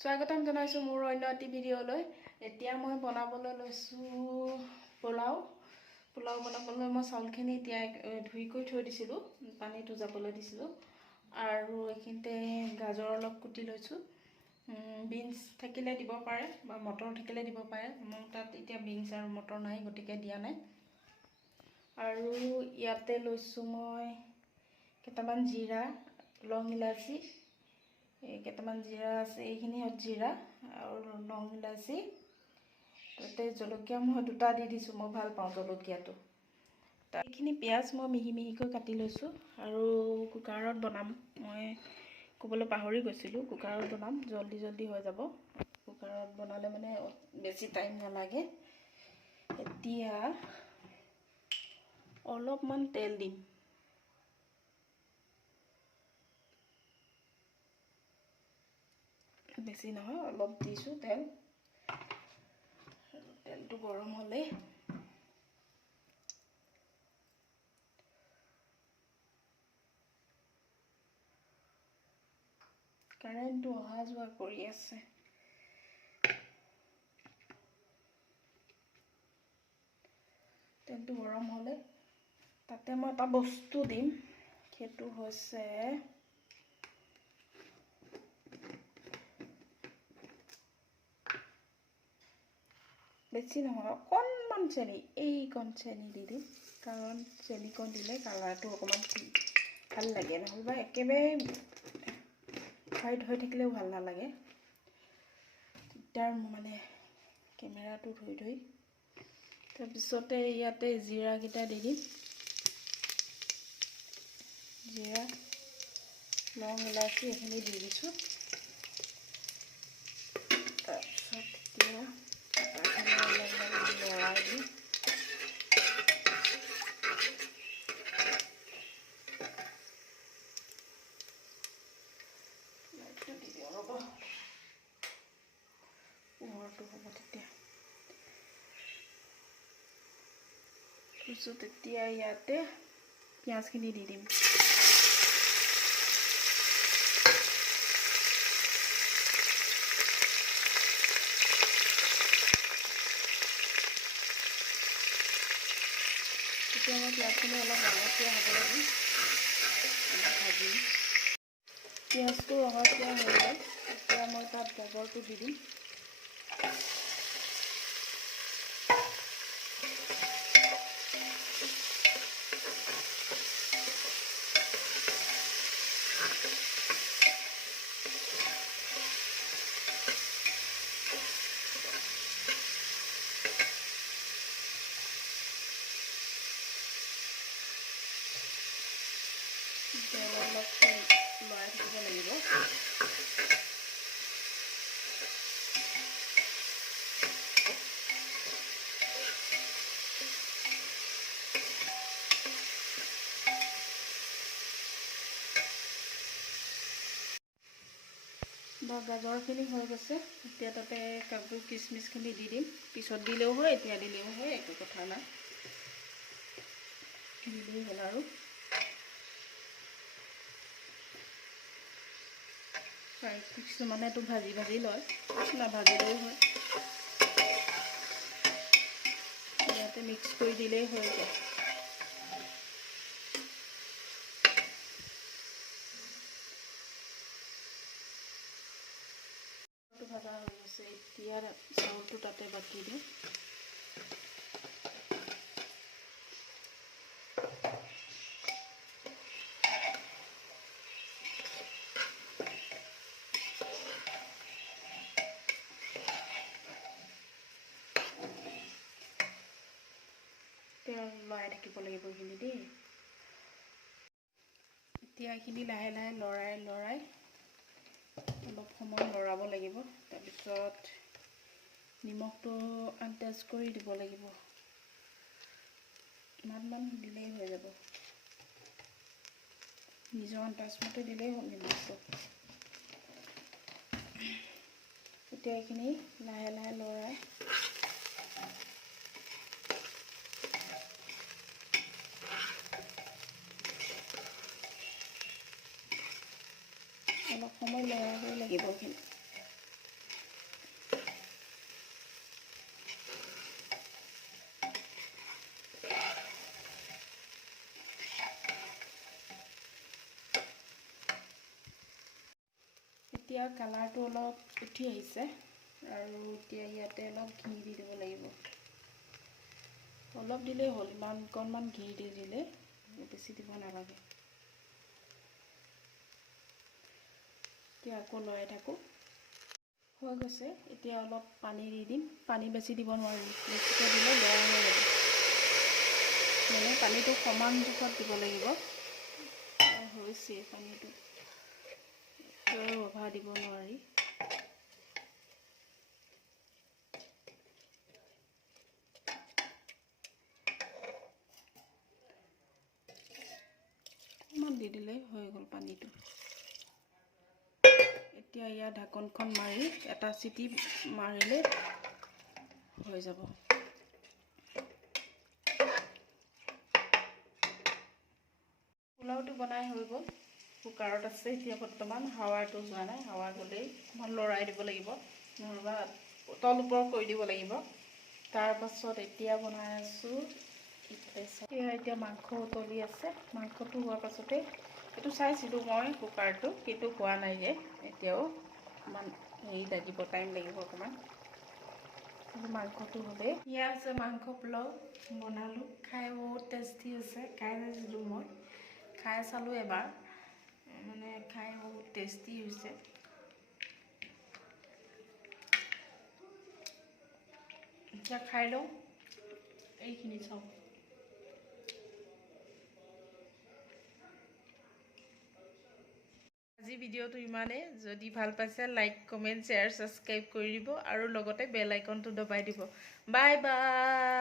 স্বাগতম জনাইছোঁ মোৰ অন্য এটি ভিডিঅ'লৈ। এতিয়া মই বনাবলৈ লৈছোঁ পোলাও বনাবলৈ মই চাউলখিনি এতিয়া ধুই কৰি থৈ দিছিলোঁ, পানীটো যাবলৈ দিছিলোঁ। আৰু এইখিনিতে গাজৰ অলপ কুটি লৈছোঁ। বিনছ থাকিলে দিব পাৰে বা মটৰ থাকিলে দিব পাৰে। মোৰ তাত এতিয়া বিনছ আৰু মটৰ নাই, গতিকে দিয়া নাই। আৰু ইয়াতে লৈছোঁ মই কেইটামান জিৰা, লং ইলাচি, কেইটামান জিৰা আছে, এইখিনি হ'ল জিৰা আৰু লং ইলাচি। তাতে জলকীয়া মই 2টা দি দিছোঁ, মই ভাল পাওঁ জলকীয়াটো। এইখিনি পিঁয়াজ মই মিহি মিহিকৈ কাটি লৈছোঁ আৰু কুকাৰত বনাম। মই ক'বলৈ পাহৰি গৈছিলোঁ, কুকাৰত বনাম, জল্দি হৈ যাব। কুকাৰত বনালে মানে বেছি টাইম নালাগে। এতিয়া অলপমান তেল দিম। বেছি নহয়, অলপ দিছোঁ তেল। তেলটো গৰম হ'লে কাৰেণ্টটো অহা যোৱা কৰি আছে। তেলটো গৰম হ'লে তাতে মই এটা বস্তু দিম, সেইটো হৈছে বেছি নহয়, অকণমান চেনি, এইকণ চেনি দি দিম। কাৰণ চেনিকণ দিলে কালাৰটো অকণমান ভাল লাগে, নহ'বা একেবাৰে হোৱাইট হৈ থাকিলেও ভাল নালাগে। দিগদাৰ মানে কেমেৰাটো ধুই তাৰপিছতে ইয়াতে জিৰাকেইটা দি দিম। জিৰা, লং ইলাচি এইখিনি দি দিছোঁ। তাৰপিছত এতিয়া লৰাই দিম। লাইটটো দি দিওঁ ৰ'ব, পোহৰটো হ'ব তেতিয়া। তাৰপিছত এতিয়া ইয়াতে পিঁয়াজখিনি দি দিম। এতিয়া মই পিঁয়াজখিনি অলপ ৰঙচুৱা হ'বলৈ দিম, অলপ ভাজিম। পিঁয়াজটো ৰঙচুৱা হৈ গ'ল, এতিয়া মই তাত গাজৰটো দি দিম। অলপ লৰাই থাকিব লাগিব। গাজৰখিনি হৈ গৈছে, এতিয়া তাতে কাজু কিচমিচখিনি দি দিম। পিছত দিলেও হয়, এতিয়া দিলেও হয়, একো কথা নাই, দিলেই হ'ল। আৰু কিছুমানেতো ভাজি লয়, নাভাজিলেও হয়। ইয়াতে মিক্স কৰি দিলেই হৈ যায়। ভাজা হৈ গৈছে, এতিয়া চাউলটো তাতে বাকি দিওঁ। তেল লৰাই থাকিব লাগিব এইখিনি দেই। এতিয়া এইখিনি লাহে লাহে লৰাই অলপ সময় লৰাব লাগিব। তাৰপিছত নিমখটো আন্দাজ কৰি দিব লাগিব, ইমান দিলেই হৈ যাব, নিজৰ আন্দাজমতে দিলেই হ'ল নিমখটো। এতিয়া এইখিনি লাহে লাহে লৰাই অলপ সময় লৰাবই লাগিব এইখিনি। এতিয়া কালাৰটো অলপ উঠি আহিছে আৰু এতিয়া ইয়াতে অলপ ঘি দি দিব লাগিব। অলপ দিলেই হ'ল, ইমান অকণমান ঘি দি দিলে, বেছি দিব নালাগে। এতিয়া আকৌ লৰাই থাকোঁ। হৈ গৈছে, এতিয়া অলপ পানী দি দিম। পানী বেছি দিব নোৱাৰি, বেছিকৈ দিলে বেয়া হৈ যাব। মানে পানীটো সমান জোখত দিব লাগিব। হৈছে পানীটো, অভাৰ দিব নোৱাৰি। অকণমান দি দিলেই হৈ গ'ল পানীটো। এতিয়া ইয়াৰ ঢাকনখন মাৰি এটা চিটি মাৰিলে হৈ যাব। পোলাওটো বনাই হৈ গ'ল। কুকাৰত আছে এতিয়া বৰ্তমান, হাৱাটো যোৱা নাই। হাৱা গ'লেই অকণমান লৰাই দিব লাগিব, নহ'বা তল ওপৰ কৰি দিব লাগিব। তাৰপাছত এতিয়া বনাই আছোঁ। এতিয়া মাংস উতলি আছে। মাংসটো হোৱাৰ পাছতে এইটো চাইছিলোঁ মই কুকাৰটো, কিন্তু হোৱা নাই যে এতিয়াও অকণমান হেৰি লাগিব, টাইম লাগিব অকণমান। মাংসটো হ'লেই ইয়া আছে মাংস পোলাও বনালোঁ। খাই বহুত টেষ্টি হৈছে। খাই চাইছিলোঁ মই, খাই চালোঁ এবাৰ, মানে খাই বহুত টেষ্টি হৈছে। এতিয়া খাই লওঁ, এইখিনি চাওঁ। আজি ভিডিঅ'টো ইমানেই। যদি ভাল পাইছে লাইক, কমেণ্ট, শ্বেয়াৰ, ছাবস্ক্ৰাইব কৰি দিব আৰু লগতে বেল আইকনটো দবাই দিব। Bye bye.